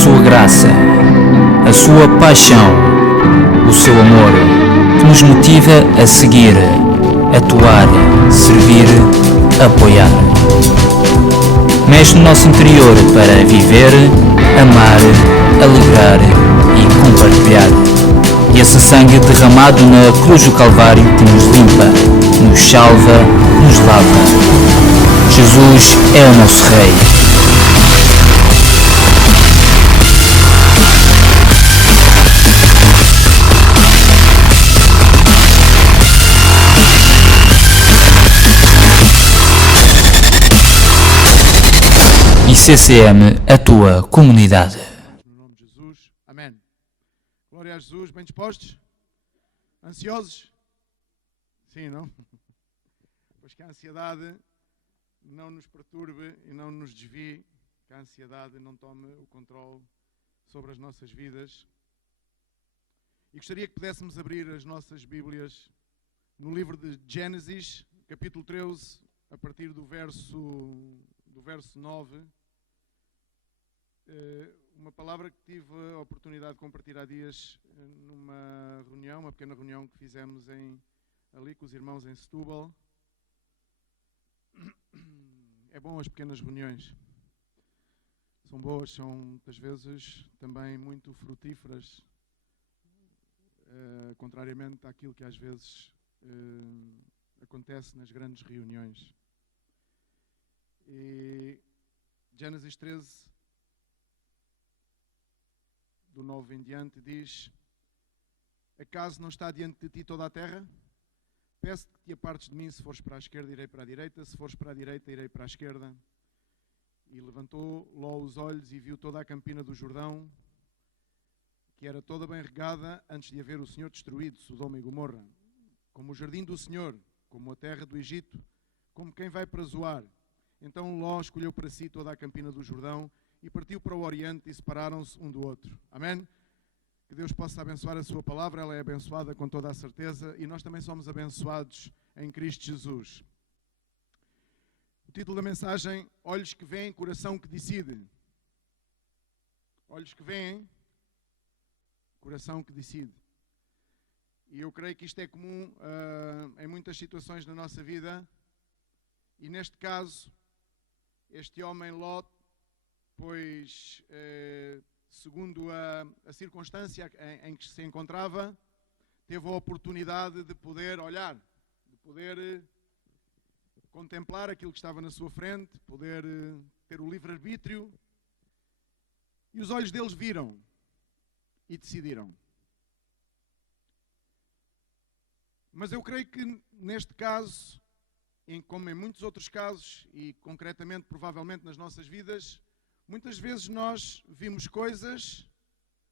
sua graça, a sua paixão, o seu amor, que nos motiva a seguir, atuar, servir, apoiar. Mexe no nosso interior para viver, amar, alegrar e compartilhar. E esse sangue derramado na cruz do Calvário que nos limpa, nos salva, nos lava. Jesus é o nosso Rei. ICCM, a tua comunidade. No nome de Jesus, amém. Glória a Jesus, bem dispostos? Ansiosos? Sim, não? Pois que a ansiedade não nos perturbe e não nos desvie, que a ansiedade não tome o controle sobre as nossas vidas. E gostaria que pudéssemos abrir as nossas Bíblias no livro de Gênesis, capítulo 13, a partir do verso 9. Uma palavra que tive a oportunidade de compartilhar há dias numa reunião, uma pequena reunião que fizemos ali com os irmãos em Setúbal. É bom as pequenas reuniões. São boas, são muitas vezes também muito frutíferas, contrariamente àquilo que às vezes acontece nas grandes reuniões. E Gênesis 13, do 9 em diante, diz: acaso não está diante de ti toda a terra? Peço-te que te apartes de mim. Se fores para a esquerda, irei para a direita. Se fores para a direita, irei para a esquerda. E levantou Ló os olhos e viu toda a campina do Jordão, que era toda bem regada, antes de haver o Senhor destruído Sodoma e Gomorra, como o jardim do Senhor, como a terra do Egito, como quem vai para Zoar. Então Ló escolheu para si toda a campina do Jordão e partiu para o Oriente, e separaram-se um do outro. Amém? Que Deus possa abençoar a sua palavra. Ela é abençoada com toda a certeza e nós também somos abençoados em Cristo Jesus. O título da mensagem: Olhos que veem, coração que decide. Olhos que veem, coração que decide. E eu creio que isto é comum em muitas situações da nossa vida. E neste caso, este homem Ló, pois, segundo a circunstância em que se encontrava, teve a oportunidade de poder olhar, de poder contemplar aquilo que estava na sua frente, poder ter o livre-arbítrio. E os olhos deles viram e decidiram. Mas eu creio que neste caso, como em muitos outros casos, e concretamente, provavelmente nas nossas vidas, muitas vezes nós vimos coisas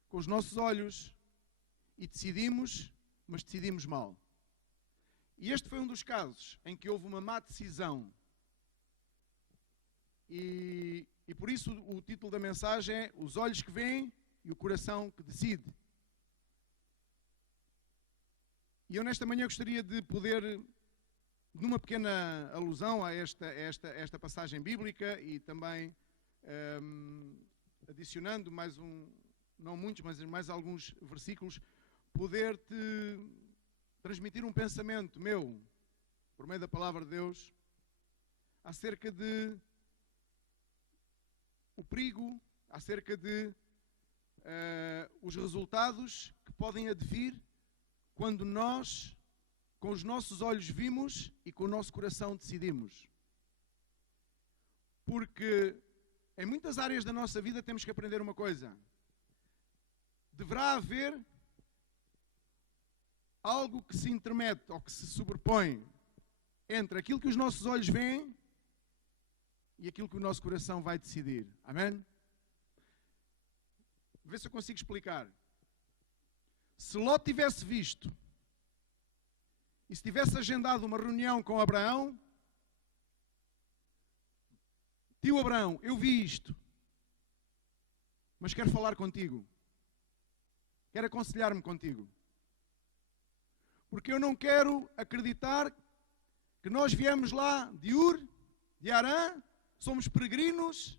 com os nossos olhos e decidimos, mas decidimos mal. E este foi um dos casos em que houve uma má decisão. E por isso o título da mensagem é Os olhos que veem e o coração que decide. E eu nesta manhã gostaria de poder, numa pequena alusão a esta passagem bíblica e também adicionando não muitos, mas mais alguns versículos, poder-te transmitir um pensamento meu, por meio da palavra de Deus, acerca de o perigo, acerca de os resultados que podem advir quando nós, com os nossos olhos vimos e com o nosso coração decidimos. Porque em muitas áreas da nossa vida temos que aprender uma coisa. Deverá haver algo que se intermete ou que se sobrepõe entre aquilo que os nossos olhos veem e aquilo que o nosso coração vai decidir. Amém? Vê se eu consigo explicar. Se Ló tivesse visto e se tivesse agendado uma reunião com Abraão: tio Abraão, eu vi isto, mas quero falar contigo. Quero aconselhar-me contigo. Porque eu não quero acreditar que nós viemos lá de Ur, de Arã, somos peregrinos,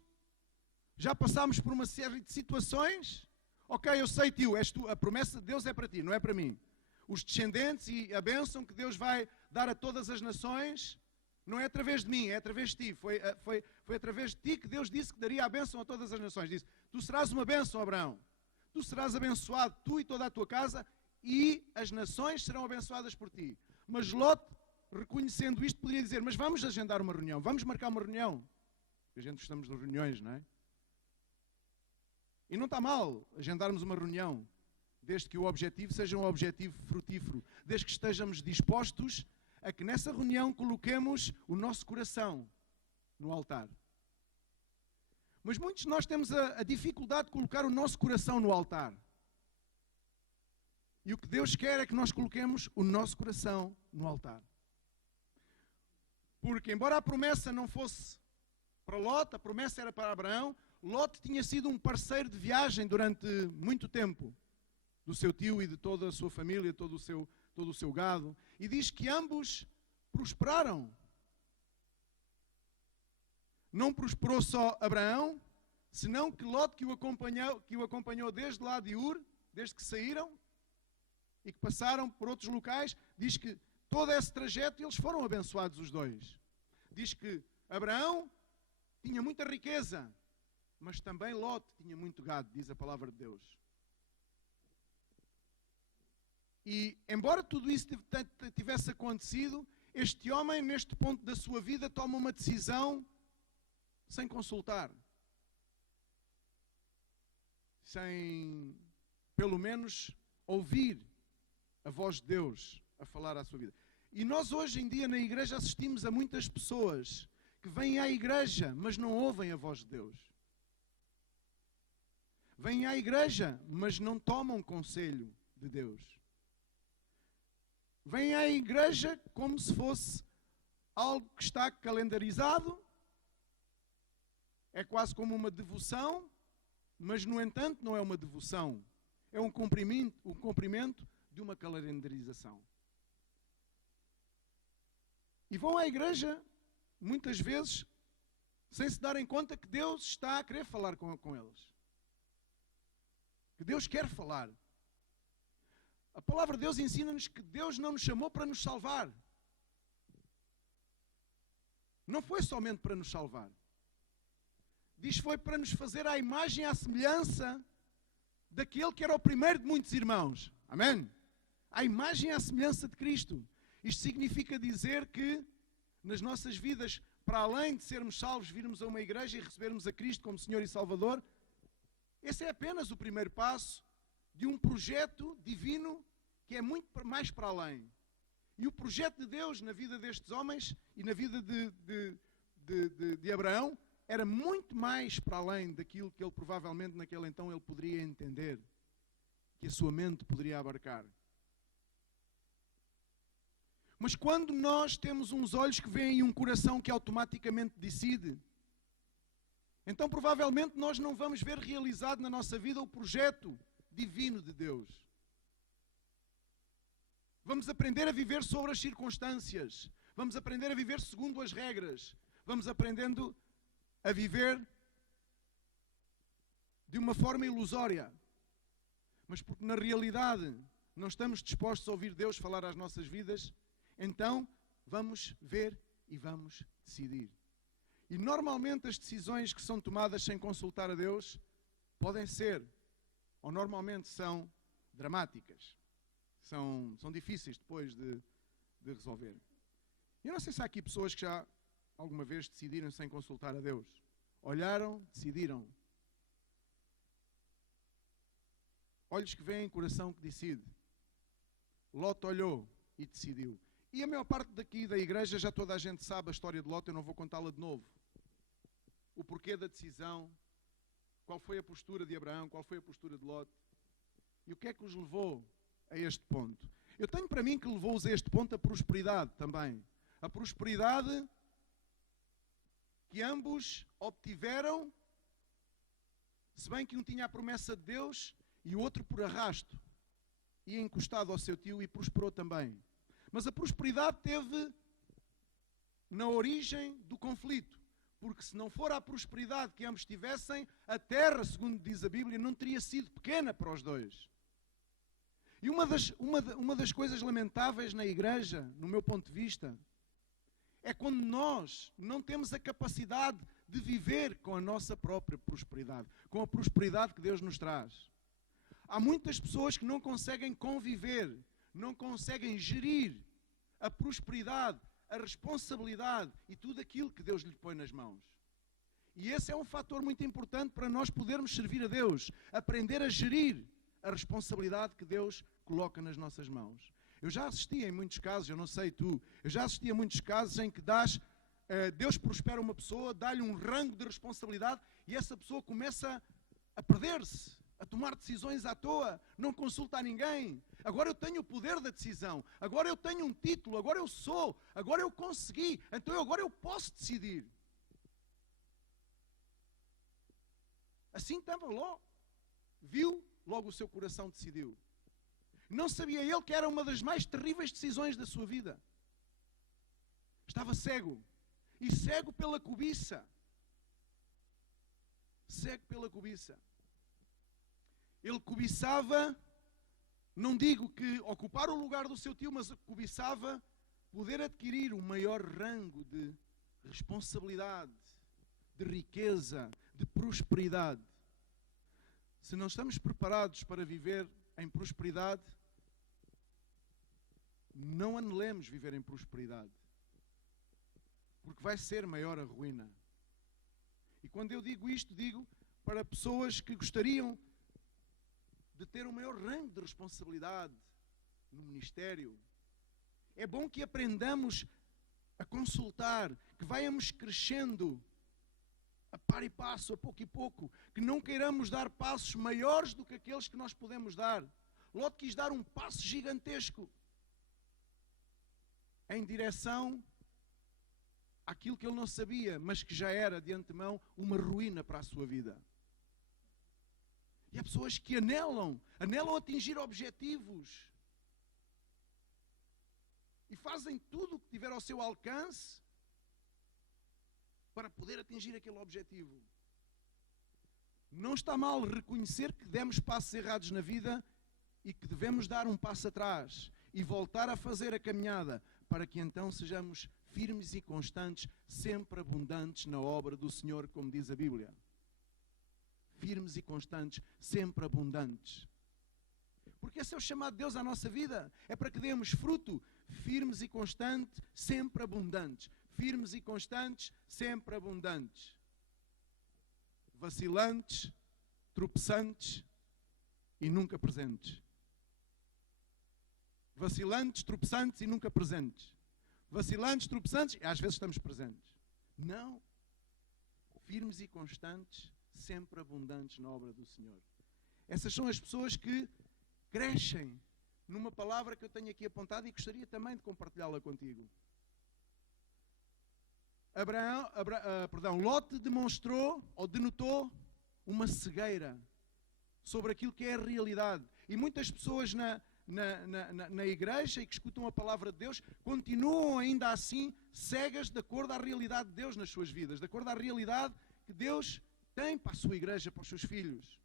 Já passámos por uma série de situações. Ok, eu sei, tio, és tu, a promessa de Deus é para ti, não é para mim. Os descendentes e a bênção que Deus vai dar a todas as nações não é através de mim, é através de ti. Foi através de ti que Deus disse que daria a bênção a todas as nações. Disse, tu serás uma bênção, Abraão. Tu serás abençoado, tu e toda a tua casa, e as nações serão abençoadas por ti. Mas Lot, reconhecendo isto, poderia dizer, mas vamos agendar uma reunião, vamos marcar uma reunião. A gente gostamos de reuniões, não é? E não está mal agendarmos uma reunião, desde que o objetivo seja um objetivo frutífero, desde que estejamos dispostos a que nessa reunião coloquemos o nosso coração no altar. Mas muitos de nós temos a dificuldade de colocar o nosso coração no altar. E o que Deus quer é que nós coloquemos o nosso coração no altar. Porque, embora a promessa não fosse para Lot, a promessa era para Abraão, Lot tinha sido um parceiro de viagem durante muito tempo, do seu tio e de toda a sua família, todo o seu gado. E diz que ambos prosperaram. Não prosperou só Abraão, senão que Lot, que o acompanhou desde lá de Ur, desde que saíram, e que passaram por outros locais, diz que todo esse trajeto eles foram abençoados os dois. Diz que Abraão tinha muita riqueza, mas também Lot tinha muito gado, diz a palavra de Deus. E embora tudo isso tivesse acontecido, este homem, neste ponto da sua vida, toma uma decisão sem consultar. Sem, pelo menos, ouvir a voz de Deus a falar à sua vida. E nós hoje em dia na igreja assistimos a muitas pessoas que vêm à igreja, mas não ouvem a voz de Deus. Vêm à igreja, mas não tomam conselho de Deus. Vêm à igreja como se fosse algo que está calendarizado. É quase como uma devoção, mas no entanto não é uma devoção. É um cumprimento de uma calendarização. E vão à igreja, muitas vezes, sem se darem conta que Deus está a querer falar com eles. Que Deus quer falar. A palavra de Deus ensina-nos que Deus não nos chamou para nos salvar. Não foi somente para nos salvar. Diz que foi para nos fazer à imagem e à semelhança daquele que era o primeiro de muitos irmãos. Amém? À imagem e à semelhança de Cristo. Isto significa dizer que nas nossas vidas, para além de sermos salvos, virmos a uma igreja e recebermos a Cristo como Senhor e Salvador, esse é apenas o primeiro passo de um projeto divino que é muito mais para além. E o projeto de Deus na vida destes homens e na vida de Abraão era muito mais para além daquilo que ele provavelmente naquele então ele poderia entender, que a sua mente poderia abarcar. Mas quando nós temos uns olhos que veem e um coração que automaticamente decide, então provavelmente nós não vamos ver realizado na nossa vida o projeto divino de Deus. Vamos aprender a viver sobre as circunstâncias. Vamos aprender a viver segundo as regras. Vamos aprendendo a viver de uma forma ilusória. Mas porque na realidade não estamos dispostos a ouvir Deus falar às nossas vidas, então vamos ver e vamos decidir. E normalmente as decisões que são tomadas sem consultar a Deus podem ser, ou normalmente são, dramáticas. São difíceis depois de resolver. Eu não sei se há aqui pessoas que já alguma vez decidiram sem consultar a Deus. Olharam, decidiram. Olhos que veem, coração que decide. Lot olhou e decidiu. E a maior parte daqui da igreja, já toda a gente sabe a história de Lot, eu não vou contá-la de novo. O porquê da decisão, qual foi a postura de Abraão, qual foi a postura de Lot, e o que é que os levou a este ponto. Eu tenho para mim que levou-os a este ponto a prosperidade também. A prosperidade que ambos obtiveram, se bem que um tinha a promessa de Deus e o outro por arrasto, ia encostado ao seu tio e prosperou também. Mas a prosperidade teve na origem do conflito. Porque se não for a prosperidade que ambos tivessem, a terra, segundo diz a Bíblia, não teria sido pequena para os dois. E uma das coisas lamentáveis na igreja, no meu ponto de vista, é quando nós não temos a capacidade de viver com a nossa própria prosperidade, com a prosperidade que Deus nos traz. Há muitas pessoas que não conseguem conviver, não conseguem gerir a prosperidade, a responsabilidade e tudo aquilo que Deus lhe põe nas mãos. E esse é um fator muito importante para nós podermos servir a Deus, aprender a gerir a responsabilidade que Deus coloca nas nossas mãos. Eu já assisti em muitos casos, eu não sei tu, eu já assisti a muitos casos em que Deus prospera uma pessoa, dá-lhe um rango de responsabilidade e essa pessoa começa a perder-se, a tomar decisões à toa, não consulta a ninguém. Agora eu tenho o poder da decisão, agora eu tenho um título, agora eu sou, agora eu consegui, então agora eu posso decidir. Assim estava Ló, viu, logo o seu coração decidiu. Não sabia ele que era uma das mais terríveis decisões da sua vida. Estava cego. E cego pela cobiça. Cego pela cobiça. Ele cobiçava, não digo que ocupar o lugar do seu tio, mas cobiçava poder adquirir um maior rango de responsabilidade, de riqueza, de prosperidade. Se não estamos preparados para viver em prosperidade, não anelemos viver em prosperidade, porque vai ser maior a ruína. E quando eu digo isto, digo para pessoas que gostariam de ter um maior rango de responsabilidade no ministério. É bom que aprendamos a consultar, que vayamos crescendo a par e passo, a pouco e pouco, que não queiramos dar passos maiores do que aqueles que nós podemos dar. Ló quis dar um passo gigantesco em direção àquilo que ele não sabia, mas que já era de antemão uma ruína para a sua vida. E há pessoas que anelam atingir objetivos e fazem tudo o que tiver ao seu alcance para poder atingir aquele objetivo. Não está mal reconhecer que demos passos errados na vida e que devemos dar um passo atrás e voltar a fazer a caminhada para que então sejamos firmes e constantes, sempre abundantes na obra do Senhor, como diz a Bíblia. Firmes e constantes, sempre abundantes. Porque esse é o chamado de Deus à nossa vida. É para que demos fruto, firmes e constantes, sempre abundantes. Firmes e constantes, sempre abundantes. Vacilantes, tropeçantes e nunca presentes. Vacilantes, tropeçantes e nunca presentes. Vacilantes, tropeçantes e às vezes estamos presentes. Não. Firmes e constantes, sempre abundantes na obra do Senhor. Essas são as pessoas que crescem numa palavra que eu tenho aqui apontada e gostaria também de compartilhá-la contigo. Ló demonstrou ou denotou uma cegueira sobre aquilo que é a realidade. E muitas pessoas na igreja e que escutam a palavra de Deus continuam ainda assim cegas de acordo à realidade de Deus nas suas vidas, de acordo à realidade que Deus tem para a sua igreja, para os seus filhos.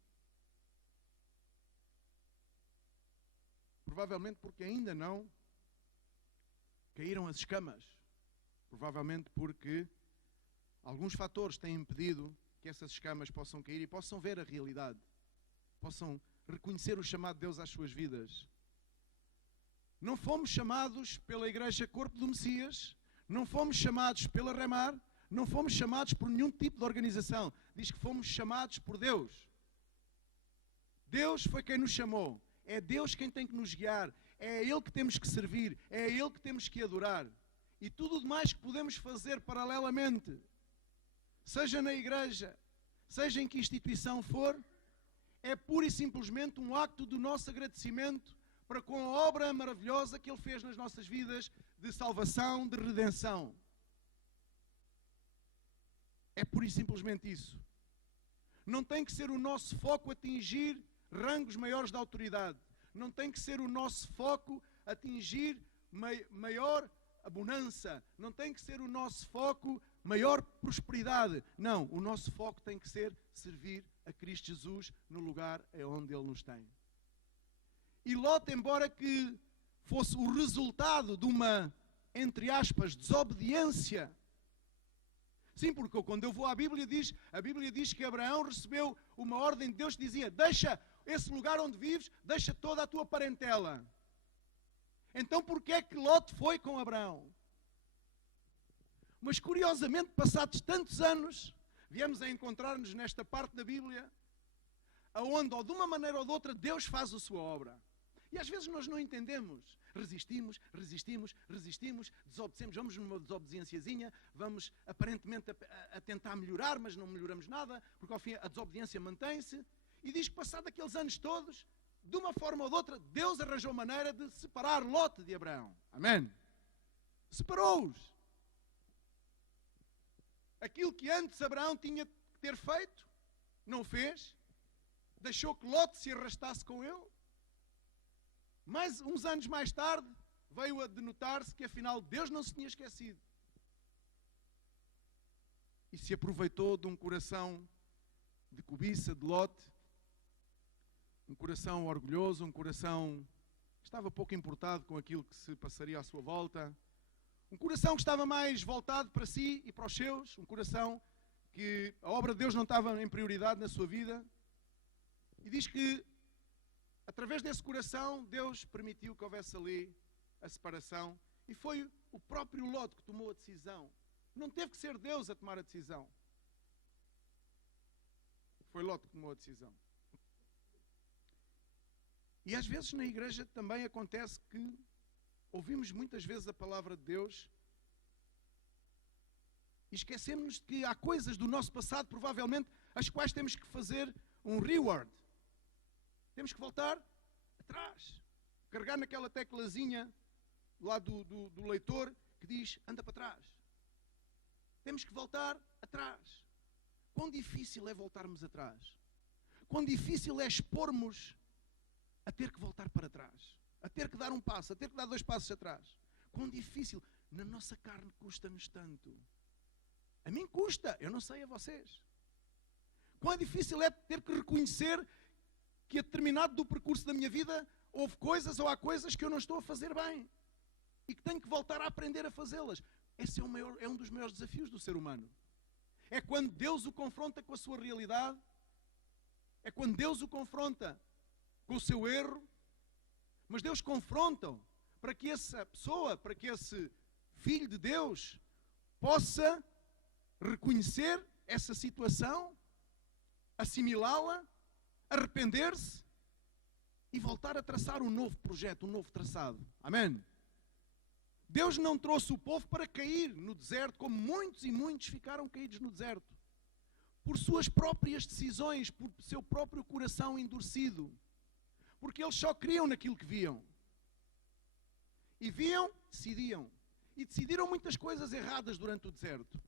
Provavelmente porque ainda não caíram as escamas. Provavelmente porque alguns fatores têm impedido que essas escamas possam cair e possam ver a realidade. Possam reconhecer o chamado de Deus às suas vidas. Não fomos chamados pela Igreja Corpo do Messias, não fomos chamados pela Remar, não fomos chamados por nenhum tipo de organização. Diz que fomos chamados por Deus. Deus foi quem nos chamou. É Deus quem tem que nos guiar. É a Ele que temos que servir. É a Ele que temos que adorar. E tudo o demais que podemos fazer paralelamente, seja na igreja, seja em que instituição for, é pura e simplesmente um acto do nosso agradecimento para com a obra maravilhosa que Ele fez nas nossas vidas de salvação, de redenção. É pura e simplesmente isso. Não tem que ser o nosso foco atingir rangos maiores de autoridade. Não tem que ser o nosso foco atingir maior abundância. Não tem que ser o nosso foco maior prosperidade. Não, o nosso foco tem que ser servir a Cristo Jesus no lugar onde Ele nos tem. E Lot, embora que fosse o resultado de uma, entre aspas, desobediência. Sim, porque quando eu vou à Bíblia diz que Abraão recebeu uma ordem de Deus que dizia: deixa esse lugar onde vives, deixa toda a tua parentela. Então porquê é que Lot foi com Abraão? Mas curiosamente, passados tantos anos, viemos a encontrar-nos nesta parte da Bíblia, aonde, ou de uma maneira ou de outra, Deus faz a sua obra. E às vezes nós não entendemos. Resistimos, desobedecemos, vamos numa desobediênciazinha, vamos aparentemente a tentar melhorar, mas não melhoramos nada, porque ao fim a desobediência mantém-se. E diz que passado aqueles anos todos, de uma forma ou de outra, Deus arranjou maneira de separar Lot de Abraão. Amém? Separou-os. Aquilo que antes Abraão tinha que ter feito, não fez. Deixou que Lot se arrastasse com ele. Mas uns anos mais tarde, veio a denotar-se que afinal Deus não se tinha esquecido. E se aproveitou de um coração de cobiça de Lot, um coração orgulhoso, um coração que estava pouco importado com aquilo que se passaria à sua volta, um coração que estava mais voltado para si e para os seus, um coração que a obra de Deus não estava em prioridade na sua vida. E diz que através desse coração, Deus permitiu que houvesse ali a separação. E foi o próprio Lot que tomou a decisão. Não teve que ser Deus a tomar a decisão. Foi Lot que tomou a decisão. E às vezes na igreja também acontece que ouvimos muitas vezes a palavra de Deus e esquecemos de que há coisas do nosso passado, provavelmente, as quais temos que fazer um reward. Temos que voltar atrás. Carregar naquela teclazinha lá do leitor que diz, anda para trás. Temos que voltar atrás. Quão difícil é voltarmos atrás. Quão difícil é expormos a ter que voltar para trás. A ter que dar um passo, a ter que dar 2 passos atrás. Quão difícil. Na nossa carne custa-nos tanto. A mim custa, eu não sei a vocês. Quão difícil é ter que reconhecer que a determinado do percurso da minha vida houve coisas ou há coisas que eu não estou a fazer bem e que tenho que voltar a aprender a fazê-las. Esse é um dos maiores desafios do ser humano. É quando Deus o confronta com a sua realidade, é quando Deus o confronta com o seu erro, mas Deus confronta-o para que essa pessoa, para que esse filho de Deus possa reconhecer essa situação, assimilá-la, arrepender-se e voltar a traçar um novo projeto, um novo traçado. Amém? Deus não trouxe o povo para cair no deserto, como muitos e muitos ficaram caídos no deserto. Por suas próprias decisões, por seu próprio coração endurecido. Porque eles só criam naquilo que viam. E viam, decidiam. E decidiram muitas coisas erradas durante o deserto.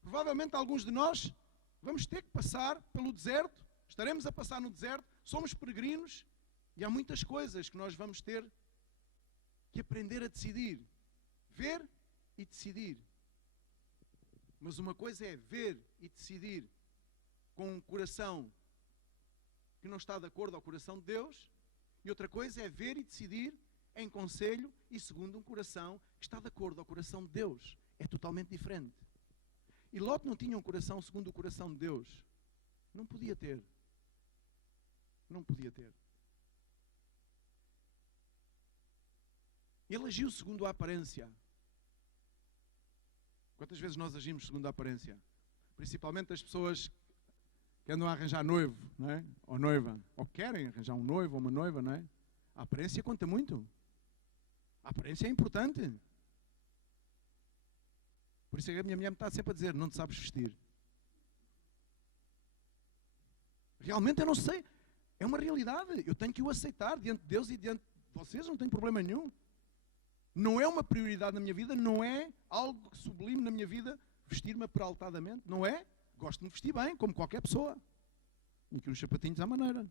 Provavelmente alguns de nós vamos ter que passar pelo deserto, estaremos a passar no deserto, somos peregrinos e há muitas coisas que nós vamos ter que aprender a decidir. Ver e decidir. Mas uma coisa é ver e decidir com um coração que não está de acordo ao coração de Deus, e outra coisa é ver e decidir em conselho e segundo um coração que está de acordo ao coração de Deus. É totalmente diferente. E Lot não tinha um coração segundo o coração de Deus. Não podia ter. Não podia ter. Ele agiu segundo a aparência. Quantas vezes nós agimos segundo a aparência? Principalmente as pessoas que andam a arranjar noivo, não é? Ou noiva. Ou querem arranjar um noivo ou uma noiva, não é? A aparência conta muito. A aparência é importante. Por isso é que a minha mulher me está sempre a dizer, não te sabes vestir. Realmente eu não sei. É uma realidade. Eu tenho que o aceitar diante de Deus e diante de vocês, não tenho problema nenhum. Não é uma prioridade na minha vida, não é algo sublime na minha vida vestir-me peraltadamente, não é? Gosto de me vestir bem, como qualquer pessoa. E aqui uns sapatinhos à maneira.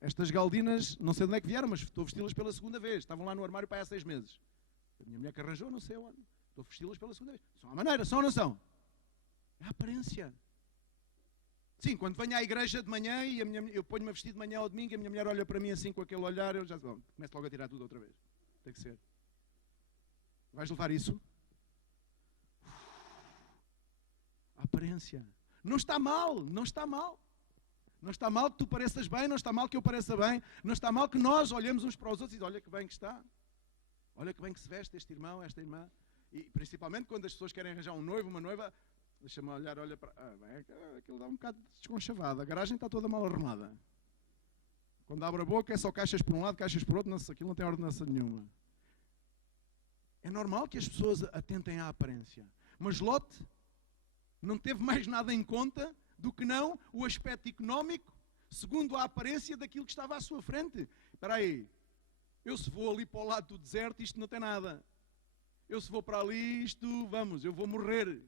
Estas galdinas, não sei de onde é que vieram, mas estou a vesti-las pela segunda vez. Estavam lá no armário para há 6 meses. A minha mulher que arranjou, não sei onde. Estou a vesti-las pela segunda vez. São à maneira, são ou não são? É a aparência. Sim, quando venho à igreja de manhã e eu ponho-me a vestir de manhã ao domingo e a minha mulher olha para mim assim com aquele olhar, eu já começo logo a tirar tudo outra vez. Tem que ser. Vais levar isso? A aparência. Não está mal, não está mal. Não está mal que tu pareças bem, não está mal que eu pareça bem, não está mal que nós olhemos uns para os outros e dizemos, olha que bem que está. Olha que bem que se veste este irmão, esta irmã. E principalmente quando as pessoas querem arranjar um noivo, uma noiva, deixa-me olhar, olha para... aquilo dá um bocado desconchavado. A garagem está toda mal arrumada. Quando abre a boca é só caixas por um lado, caixas por outro, aquilo não tem ordenança nenhuma. É normal que as pessoas atentem à aparência. Mas Lot não teve mais nada em conta do que não o aspecto económico, segundo a aparência daquilo que estava à sua frente. Espera aí, eu se vou ali para o lado do deserto, isto não tem nada. Eu se vou para ali, eu vou morrer.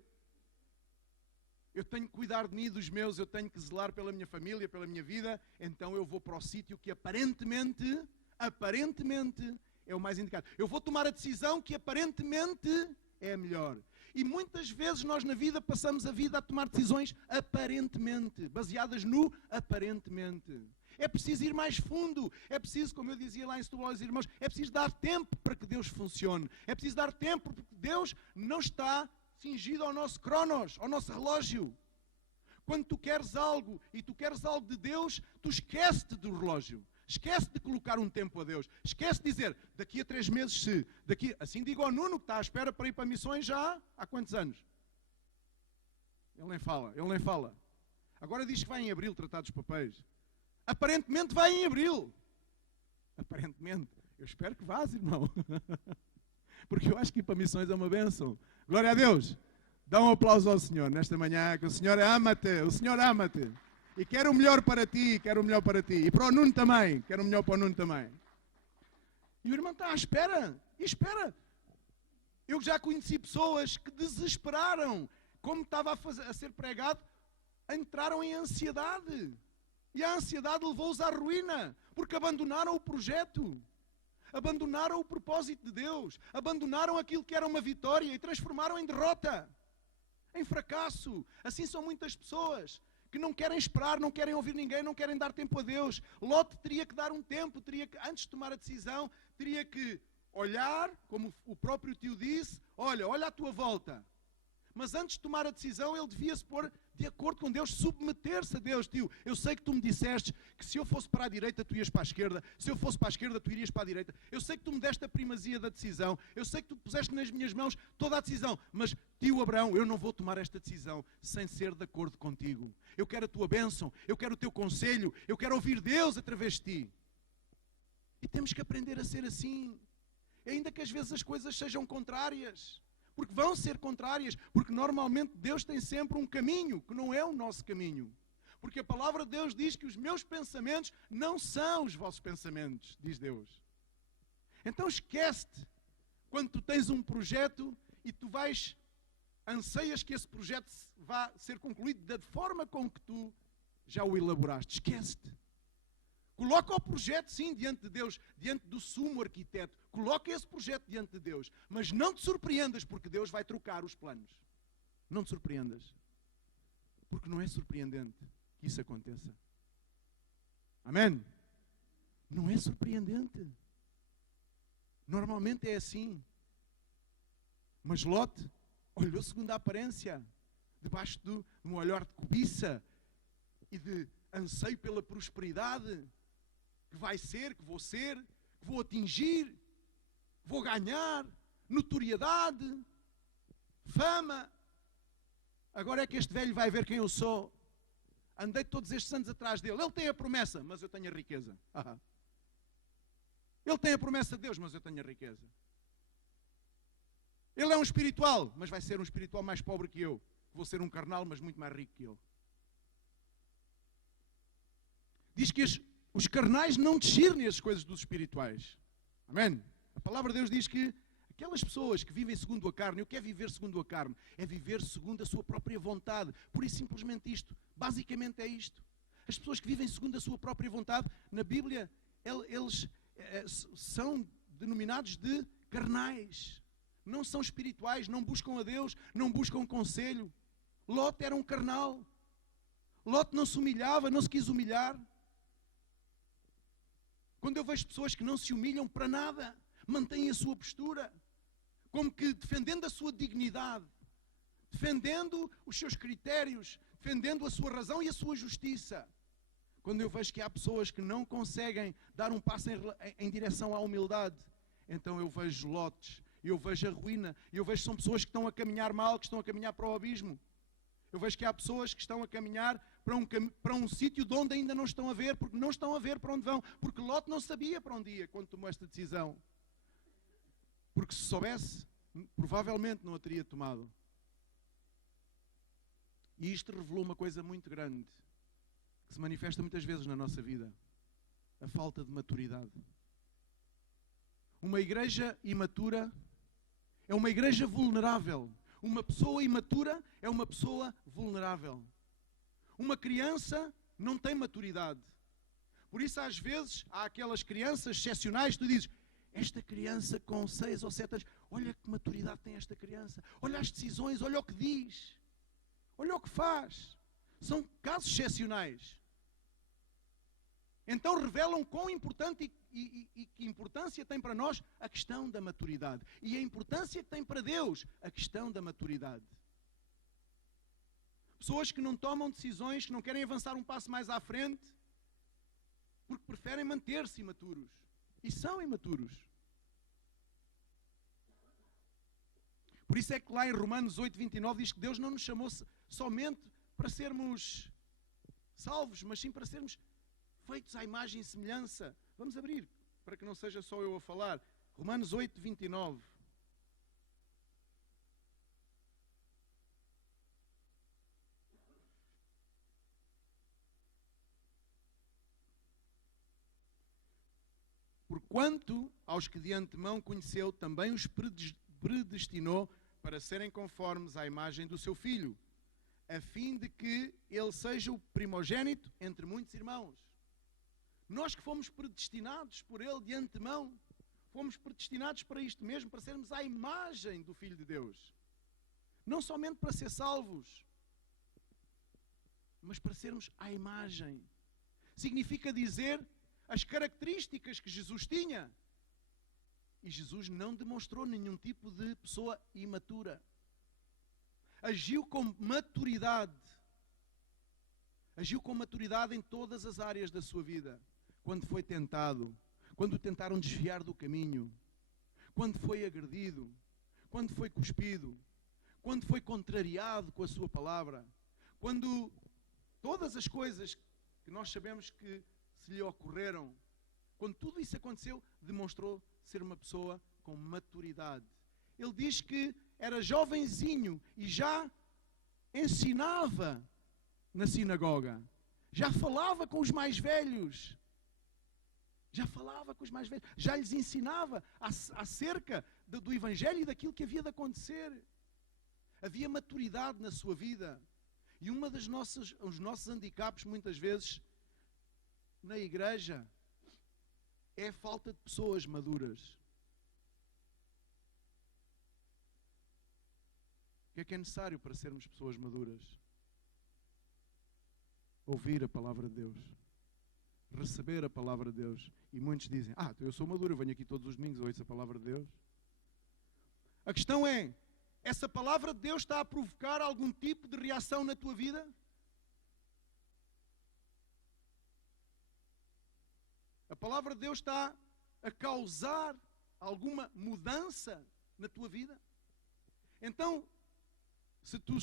Eu tenho que cuidar de mim e dos meus, eu tenho que zelar pela minha família, pela minha vida, então eu vou para o sítio que aparentemente é o mais indicado. Eu vou tomar a decisão que aparentemente é a melhor. E muitas vezes nós na vida passamos a vida a tomar decisões aparentemente, baseadas no aparentemente. É preciso ir mais fundo, é preciso, como eu dizia lá em Setúbal aos irmãos, é preciso dar tempo para que Deus funcione. É preciso dar tempo porque Deus não está cingido ao nosso cronos, ao nosso relógio. Quando tu queres algo e tu queres algo de Deus, tu esquece-te do relógio. Esquece de colocar um tempo a Deus. Esquece de dizer, daqui a 3 meses se... Assim digo ao Nuno, que está à espera para ir para missões já há quantos anos? Ele nem fala. Agora diz que vai em abril tratar dos papéis. Aparentemente vai em abril. Aparentemente. Eu espero que vás, irmão. Porque eu acho que ir para missões é uma bênção. Glória a Deus. Dá um aplauso ao Senhor nesta manhã, que o Senhor ama-te. O Senhor ama-te. E quero o melhor para ti, quero o melhor para ti. E para o Nuno também, quero o melhor para o Nuno também. E o irmão está à espera, e espera. Eu já conheci pessoas que desesperaram, como estava a ser pregado, entraram em ansiedade. E a ansiedade levou-os à ruína, porque abandonaram o projeto. Abandonaram o propósito de Deus. Abandonaram aquilo que era uma vitória e transformaram em derrota, em fracasso. Assim são muitas pessoas que não querem esperar, não querem ouvir ninguém, não querem dar tempo a Deus. Lot teria que dar um tempo, antes de tomar a decisão, teria que olhar, como o próprio tio disse, olha à tua volta. Mas antes de tomar a decisão, ele devia se pôr de acordo com Deus, submeter-se a Deus. Tio, eu sei que tu me disseste que se eu fosse para a direita, tu ias para a esquerda. Se eu fosse para a esquerda, tu irias para a direita. Eu sei que tu me deste a primazia da decisão. Eu sei que tu puseste nas minhas mãos toda a decisão. Mas, tio Abraão, eu não vou tomar esta decisão sem ser de acordo contigo. Eu quero a tua bênção. Eu quero o teu conselho. Eu quero ouvir Deus através de ti. E temos que aprender a ser assim. Ainda que às vezes as coisas sejam contrárias. Porque vão ser contrárias, porque normalmente Deus tem sempre um caminho, que não é o nosso caminho. Porque a palavra de Deus diz que os meus pensamentos não são os vossos pensamentos, diz Deus. Então esquece-te, quando tu tens um projeto e tu anseias que esse projeto vá ser concluído da forma com que tu já o elaboraste. Esquece-te. Coloca o projeto, sim, diante de Deus, diante do sumo arquiteto. Coloca esse projeto diante de Deus. Mas não te surpreendas, porque Deus vai trocar os planos. Não te surpreendas. Porque não é surpreendente que isso aconteça. Amém? Não é surpreendente. Normalmente é assim. Mas Lot olhou segundo a aparência, debaixo de um olhar de cobiça e de anseio pela prosperidade. Que vai ser, que vou atingir, que vou ganhar, notoriedade, fama. Agora é que este velho vai ver quem eu sou. Andei todos estes anos atrás dele. Ele tem a promessa, mas eu tenho a riqueza. Ele tem a promessa de Deus, mas eu tenho a riqueza. Ele é um espiritual, mas vai ser um espiritual mais pobre que eu. Vou ser um carnal, mas muito mais rico que ele. Diz que os carnais não discernem as coisas dos espirituais. Amém? A palavra de Deus diz que aquelas pessoas que vivem segundo a carne, o que é viver segundo a carne? É viver segundo a sua própria vontade. Por isso, simplesmente isto. Basicamente é isto. As pessoas que vivem segundo a sua própria vontade, na Bíblia, eles são denominados de carnais. não são espirituais, não buscam a Deus, não buscam conselho. Ló era um carnal. Ló não se humilhava, não se quis humilhar. Quando eu vejo pessoas que não se humilham para nada, mantêm a sua postura, como que defendendo a sua dignidade, defendendo os seus critérios, defendendo a sua razão e a sua justiça. Quando eu vejo que há pessoas que não conseguem dar um passo em direção à humildade, então eu vejo lotes, eu vejo a ruína, eu vejo que são pessoas que estão a caminhar mal, que estão a caminhar para o abismo. Eu vejo que há pessoas que estão a caminhar para um sítio de onde ainda não estão a ver, porque não estão a ver para onde vão, porque Ló não sabia para onde ia quando tomou esta decisão. Porque se soubesse, provavelmente não a teria tomado. E isto revelou uma coisa muito grande, que se manifesta muitas vezes na nossa vida: a falta de maturidade. Uma igreja imatura é uma igreja vulnerável. Uma pessoa imatura é uma pessoa vulnerável. Uma criança não tem maturidade. Por isso, às vezes, há aquelas crianças excepcionais, tu dizes, esta criança com 6 ou 7 anos, olha que maturidade tem esta criança, olha as decisões, olha o que diz, olha o que faz. São casos excepcionais. Então revelam quão importante e que importância tem para nós a questão da maturidade. E a importância que tem para Deus a questão da maturidade. Pessoas que não tomam decisões, que não querem avançar um passo mais à frente, porque preferem manter-se imaturos. E são imaturos. Por isso é que lá em Romanos 8:29 diz que Deus não nos chamou somente para sermos salvos, mas sim para sermos feitos à imagem e semelhança. Vamos abrir, para que não seja só eu a falar. Romanos 8:29. Porquanto aos que de antemão conheceu, também os predestinou para serem conformes à imagem do seu Filho, a fim de que ele seja o primogênito entre muitos irmãos. Nós que fomos predestinados por ele de antemão, fomos predestinados para isto mesmo, para sermos à imagem do Filho de Deus. Não somente para ser salvos, mas para sermos à imagem. Significa dizer as características que Jesus tinha. E Jesus não demonstrou nenhum tipo de pessoa imatura. Agiu com maturidade. Agiu com maturidade em todas as áreas da sua vida. Quando foi tentado, quando o tentaram desviar do caminho, quando foi agredido, quando foi cuspido, quando foi contrariado com a sua palavra, quando todas as coisas que nós sabemos que se lhe ocorreram, quando tudo isso aconteceu, demonstrou ser uma pessoa com maturidade. Ele diz que era jovenzinho e já ensinava na sinagoga, já falava com os mais velhos, já lhes ensinava acerca do Evangelho e daquilo que havia de acontecer. Havia maturidade na sua vida. E os nossos handicaps, muitas vezes, na igreja, é a falta de pessoas maduras. O que é necessário para sermos pessoas maduras? Ouvir a palavra de Deus. Receber a palavra de Deus. E muitos dizem, eu sou maduro, eu venho aqui todos os domingos, ouço a palavra de Deus. A questão é, essa palavra de Deus está a provocar algum tipo de reação na tua vida? A palavra de Deus está a causar alguma mudança na tua vida? Então, se tu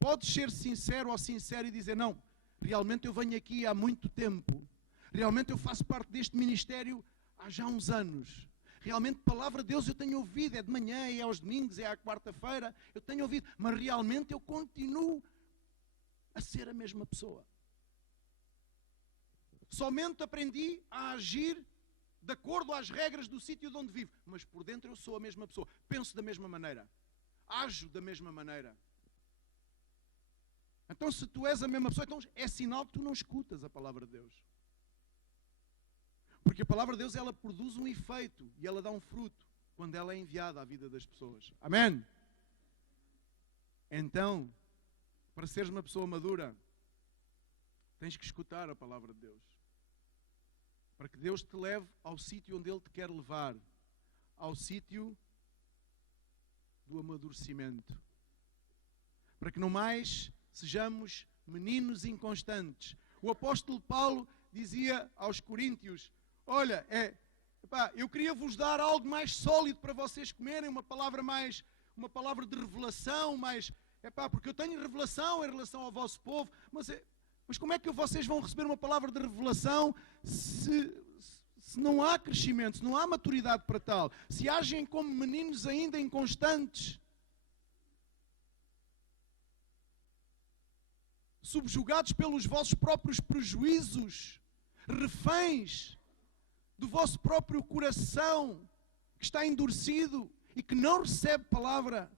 podes ser sincero ou sincero e dizer, não, realmente eu venho aqui há muito tempo, realmente eu faço parte deste ministério há já uns anos, realmente a palavra de Deus eu tenho ouvido, é de manhã, é aos domingos, é à quarta-feira, eu tenho ouvido, mas realmente eu continuo a ser a mesma pessoa. Somente aprendi a agir de acordo às regras do sítio de onde vivo, mas por dentro eu sou a mesma pessoa, penso da mesma maneira, ajo da mesma maneira. Então, se tu és a mesma pessoa, então é sinal que tu não escutas a palavra de Deus. Porque a palavra de Deus, ela produz um efeito e ela dá um fruto. quando ela é enviada à vida das pessoas. Amém? Então, para seres uma pessoa madura, tens que escutar a palavra de Deus. Para que Deus te leve ao sítio onde Ele te quer levar. Ao sítio do amadurecimento. Para que não mais sejamos meninos inconstantes. O apóstolo Paulo dizia aos coríntios, olha, eu queria vos dar algo mais sólido para vocês comerem, uma palavra de revelação, porque eu tenho revelação em relação ao vosso povo, mas como é que vocês vão receber uma palavra de revelação se não há crescimento, se não há maturidade para tal, se agem como meninos ainda inconstantes, subjugados pelos vossos próprios prejuízos, reféns do vosso próprio coração, que está endurecido e que não recebe palavra,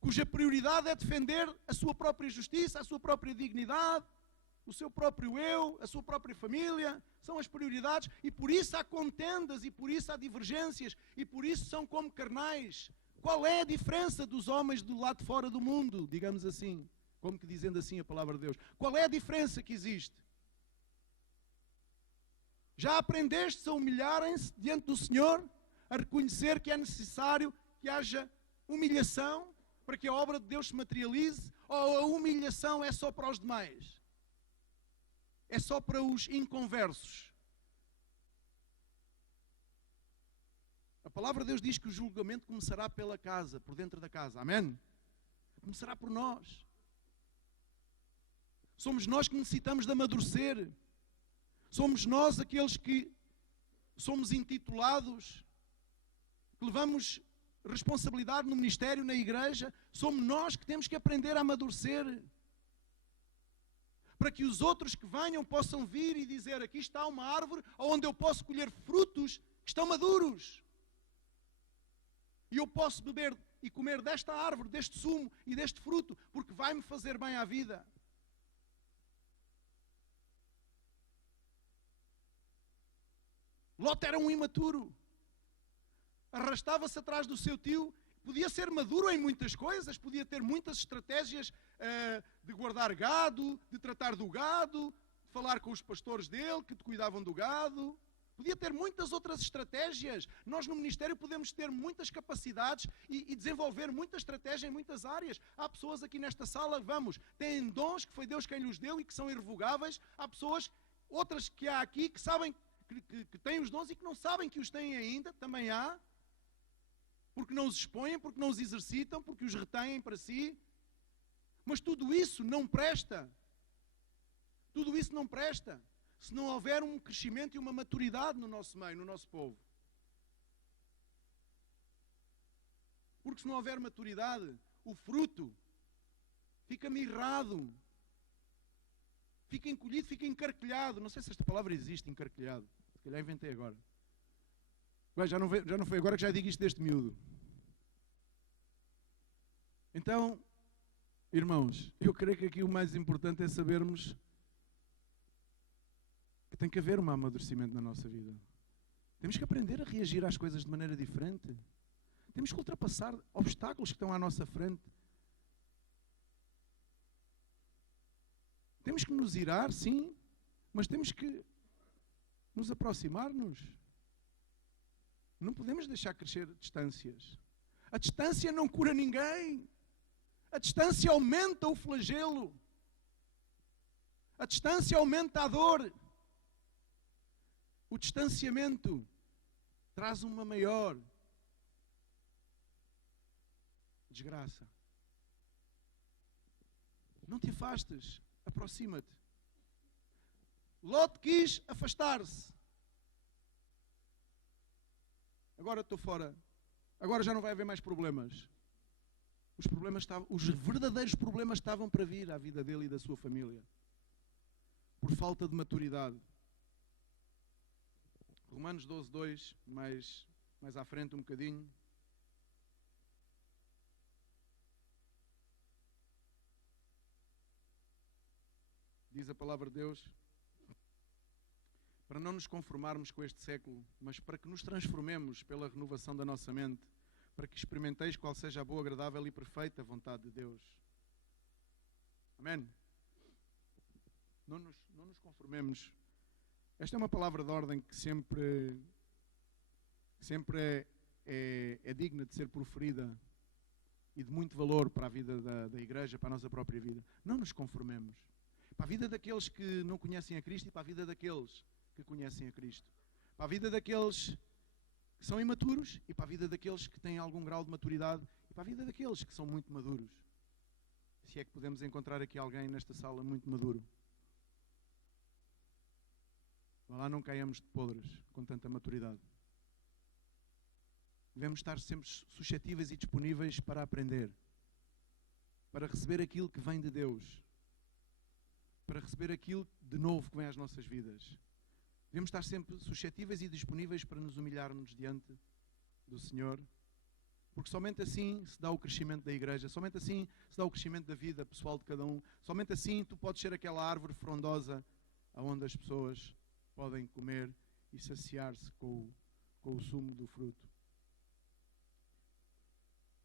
cuja prioridade é defender a sua própria justiça, a sua própria dignidade, o seu próprio eu, a sua própria família, são as prioridades, e por isso há contendas, e por isso há divergências, e por isso são como carnais. Qual é a diferença dos homens do lado de fora do mundo, digamos assim, como que dizendo assim a palavra de Deus? Qual é a diferença que existe? Já aprendeste a humilharem-se diante do Senhor, a reconhecer que é necessário que haja humilhação para que a obra de Deus se materialize, ou a humilhação é só para os demais? É só para os inconversos? A palavra de Deus diz que o julgamento começará pela casa, por dentro da casa. Amém? Começará por nós. Somos nós que necessitamos de amadurecer. Somos nós aqueles que somos intitulados, que levamos responsabilidade no ministério, na igreja. Somos nós que temos que aprender a amadurecer. Para que os outros que venham possam vir e dizer, aqui está uma árvore onde eu posso colher frutos que estão maduros. E eu posso beber e comer desta árvore, deste sumo e deste fruto, porque vai-me fazer bem à vida. Ló era um imaturo. Arrastava-se atrás do seu tio. Podia ser maduro em muitas coisas, podia ter muitas estratégias de guardar gado, de tratar do gado, de falar com os pastores dele que cuidavam do gado. Podia ter muitas outras estratégias. Nós no ministério podemos ter muitas capacidades e desenvolver muita estratégia em muitas áreas. Há pessoas aqui nesta sala, têm dons que foi Deus quem lhes deu e que são irrevogáveis. Há pessoas, outras que há aqui, que sabem que têm os dons e que não sabem que os têm ainda, também há. Porque não os expõem, porque não os exercitam, porque os retêm para si. Mas tudo isso não presta. Tudo isso não presta se não houver um crescimento e uma maturidade no nosso meio, no nosso povo. Porque se não houver maturidade, o fruto fica mirrado, fica encolhido, fica encarquilhado. Não sei se esta palavra existe, encarquilhado. Se calhar inventei agora. Já não foi agora que já digo isto deste miúdo. Então, irmãos, eu creio que aqui o mais importante é sabermos que tem que haver um amadurecimento na nossa vida. Temos que aprender a reagir às coisas de maneira diferente. Temos que ultrapassar obstáculos que estão à nossa frente. Temos que nos irar, sim, mas temos que nos aproximar-nos. Não podemos deixar crescer distâncias. A distância não cura ninguém. A distância aumenta o flagelo. A distância aumenta a dor. O distanciamento traz uma maior desgraça. Não te afastes, aproxima-te. Ló quis afastar-se. Agora estou fora. Agora já não vai haver mais problemas. Os verdadeiros problemas estavam para vir à vida dele e da sua família. Por falta de maturidade. Romanos 12:2, mais à frente um bocadinho. Diz a palavra de Deus: para não nos conformarmos com este século, mas para que nos transformemos pela renovação da nossa mente, para que experimenteis qual seja a boa, agradável e perfeita vontade de Deus. Amém? Não nos conformemos. Esta é uma palavra de ordem que sempre é digna de ser proferida e de muito valor para a vida da igreja, para a nossa própria vida. Não nos conformemos. Para a vida daqueles que não conhecem a Cristo e para a vida daqueles que conhecem a Cristo. Para a vida daqueles que são imaturos e para a vida daqueles que têm algum grau de maturidade e para a vida daqueles que são muito maduros. Se é que podemos encontrar aqui alguém nesta sala muito maduro. Lá não caiamos de podres com tanta maturidade. Devemos estar sempre suscetíveis e disponíveis para aprender, para receber aquilo que vem de Deus, para receber aquilo de novo que vem às nossas vidas. Devemos estar sempre suscetíveis e disponíveis para nos humilharmos diante do Senhor, porque somente assim se dá o crescimento da igreja, somente assim se dá o crescimento da vida pessoal de cada um, somente assim tu podes ser aquela árvore frondosa onde as pessoas podem comer e saciar-se com o sumo do fruto.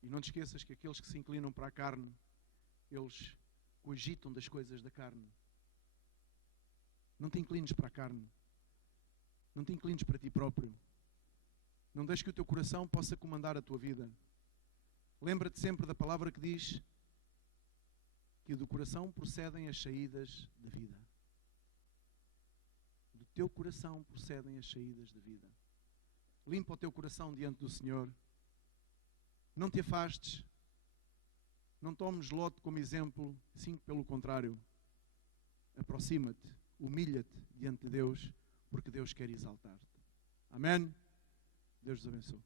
E não te esqueças que aqueles que se inclinam para a carne, eles cogitam das coisas da carne. Não te inclines para a carne. Não te inclines para ti próprio. Não deixes que o teu coração possa comandar a tua vida. Lembra-te sempre da palavra que diz que do coração procedem as saídas da vida. Do teu coração procedem as saídas da vida. Limpa o teu coração diante do Senhor. Não te afastes. Não tomes Ló como exemplo, sim, pelo contrário. Aproxima-te, humilha-te diante de Deus, porque Deus quer exaltar-te. Amém? Deus os abençoe.